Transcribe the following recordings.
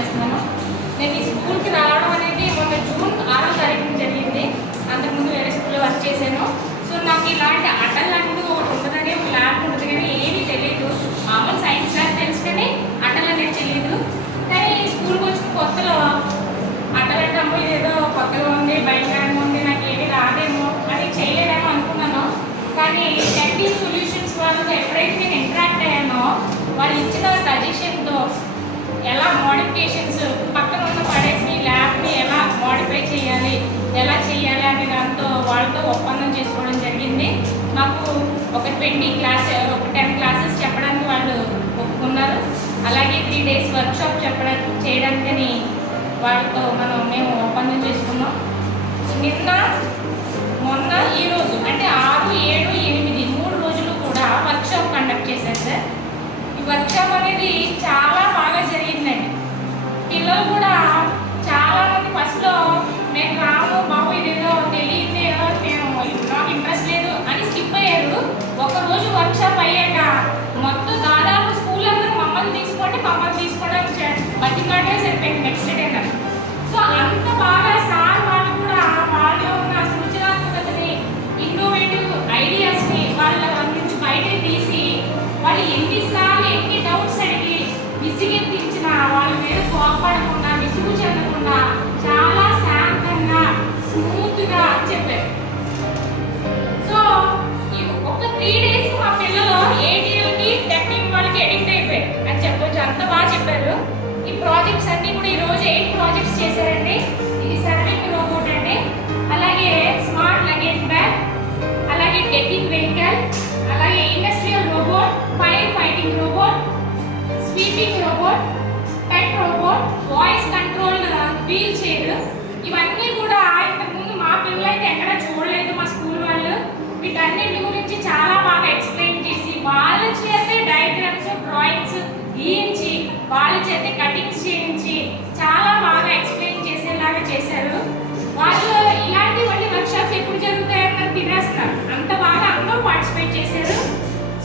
చేస్తున్నాను. నేను ఈ స్కూల్కి రావడం అనేది మొన్న జూన్ 6వ తారీఖున జరిగింది. అంతకుముందు వేరే స్కూల్లో వర్క్ చేశాను. సో నాకు ఇలాంటి అటల్ అంటూ ఒకటి ఉంటుందని, ఒక ల్యాబ్ ఉంటుంది కానీ ఏమీ తెలియదు. మామూలు సైన్స్ ల్యాబ్ తెలుసు కానీ అటల్ అనేది తెలియదు. కానీ ఈ స్కూల్కి వచ్చిన కొత్తలో అటల్ అంటే అమ్మో ఇదేదో కొత్తగా ఉంది, భయంకరంగా ఉంది, నాకు ఏమీ రాదేమో అని చేయలేదేమో అనుకున్నాను. కానీ టెక్నికల్ సొల్యూషన్స్ వాళ్ళతో ఎప్పుడైతే నేను ఇంటరాక్ట్ అయ్యానో వాళ్ళు ఇచ్చిన సజెషన్తో ఎలా మోడిఫికేషన్స్ పక్కన ఉన్న పడేసి ల్యాబ్ని ఎలా మోడిఫై చేయాలి, ఎలా చేయాలి అనే దాంతో వాళ్ళతో ఒప్పందం చేసుకోవడం జరిగింది. మాకు ఒక 10 క్లాసెస్ చెప్పడానికి వాళ్ళు ఒప్పుకున్నారు. అలాగే 3 days వర్క్షాప్ చేయడానికని వాళ్ళతో మేము ఒప్పందం చేసుకున్నాం. నిన్న మొన్న ఈరోజు అంటే 6, 7, 8 3 రోజులు కూడా వర్క్షాప్ కండక్ట్ చేశారు సార్. ఈ వర్క్షాప్ అనేది చాలా బాగా జరిగిందండి. పిల్లలు కూడా చాలామంది ఫస్ట్లో మేము రాము బాబు ఇదేదో తెలియదే మేము నాకు ఇంట్రెస్ట్ లేదు అని స్కిప్ అయ్యారు. ఒకరోజు వర్క్షాప్ అయ్యాక మొత్తం దాదాపు స్కూల్ అందరూ మమ్మల్ని తీసుకోవడానికి బతిమాటే సరిపోయింది నెక్స్ట్ డే కదా. సో అంత బాగా సార్ వాళ్ళు కూడా వాళ్ళలో ఉన్న సృజనాత్మకతని, ఇన్నోవేటివ్ ఐడియాస్ని వాళ్ళ నుంచి బయటకు తీసి వాళ్ళు ఎన్నిసార్లు ఎన్ని డౌట్స్ అడిగి విసిగెత్తించిన వాళ్ళ మీద కోపడకుండా, విసుగు చెందకుండా చాలా శాంతంగా స్మూత్గా చెప్పారు. సో ఒక 3 days మా పిల్లలు ఏటీఎల్కి టెక్నిక్ వాళ్ళకి ఎడిక్ట్ అయిపోయారు అని చెప్పొచ్చు. అంత బాగా చెప్పారు. ఈ ప్రాజెక్ట్స్ అన్నీ కూడా ఈరోజు 8 ప్రాజెక్ట్స్ చేశారండి. ఇది సర్వింగ్ రోబోట్ అండి, అలాగే స్మార్ట్ లగేజ్ బ్యాగ్, అలాగే టెకింగ్ వెహికల్, అలాగే industrial robot, fire fighting robot, sweeping robot, pet robot, voice control wheelchair. ఇవన్నీ కూడా ఇంతకుముందు మా పిల్లలైతే ఎక్కడ చూడలేదు. మా స్కూల్ వాళ్ళు వీటన్నిటి గురించి చాలా బాగా ఎక్స్ప్లెయిన్ చేసి వాళ్ళ చేతే డయాగ్రామ్స్, డ్రాయింగ్స్ గీయించి వాళ్ళ చేతే కటింగ్స్ చేయించి చాలా బాగా ఎక్స్ప్లెయిన్ చేసేలాగా చేశారు. వాళ్ళు ఇలాంటివన్నీ వర్క్షాప్స్ ఎప్పుడు జరుగుతాయని తినేస్తున్నారు. అంత బాగా అందరూ పార్టిసిపేట్ చేశారు.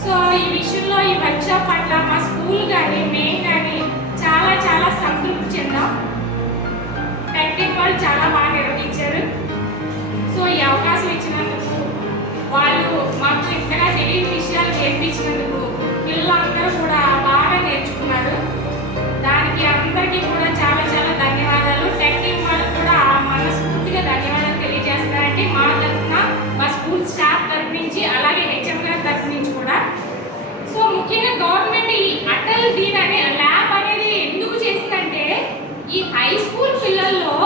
సో ఈ విషయంలో ఈ వర్క్షాప్ పట్ల మా స్కూల్ కానీ మేము కానీ చాలా చాలా సంతృప్తి చెందాం. టెక్నిక్ వాళ్ళు చాలా బాగా నిర్వహించారు. సో ఈ అవకాశం ఇచ్చినందుకు, వాళ్ళు మాకు ఇంతగా తెలియని విషయాలు నేర్పించినందుకు పిల్లలందరూ కూడా బాగా నేర్చుకున్నారు. దానికి అందరికీ కూడా చాలా చాలా ధన్యవాదాలు. టెక్నిక్ వాళ్ళకి కూడా మనస్ఫూర్తిగా ధన్యవాదాలు తెలియజేస్తారండి మా తరఫున, మా స్కూల్ స్టాఫ్ తరఫు నుంచి, అలాగే హెచ్ఎం గారి తరఫు నుంచి కూడా. సో ముఖ్యంగా గవర్నమెంట్ ఈ అటల్ దీన్ అనే ల్యాబ్ అనేది ఎందుకు చేసిందంటే ఈ హై స్కూల్ పిల్లల్లో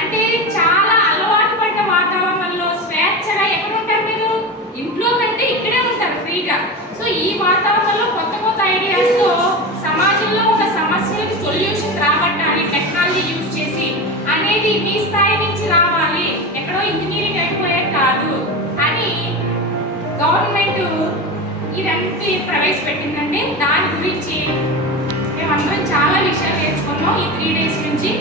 అంటే చాలా అలవాటు పడ్డ వాతావరణంలో స్వేచ్ఛగా ఎక్కడ ఉంటారు మీరు? ఇంట్లో కంటే ఇక్కడే ఉంటారు ఫ్రీగా. సో ఈ వాతావరణంలో కొత్త కొత్త ఐడియాస్తో సమాజంలో ఉన్న సమస్యలకు సొల్యూషన్ రాబట్టాలి టెక్నాలజీ యూజ్ చేసి అనేది మీ స్థాయి నుంచి రావాలి, ఎక్కడో ఇంజనీరింగ్ అయిపోయే కాదు అని గవర్నమెంట్ ఇదంతా ప్రవేశపెట్టిందండి. దాని గురించి మేమందరం చాలా విషయాలు నేర్చుకున్నాం ఈ 3 days నుంచి.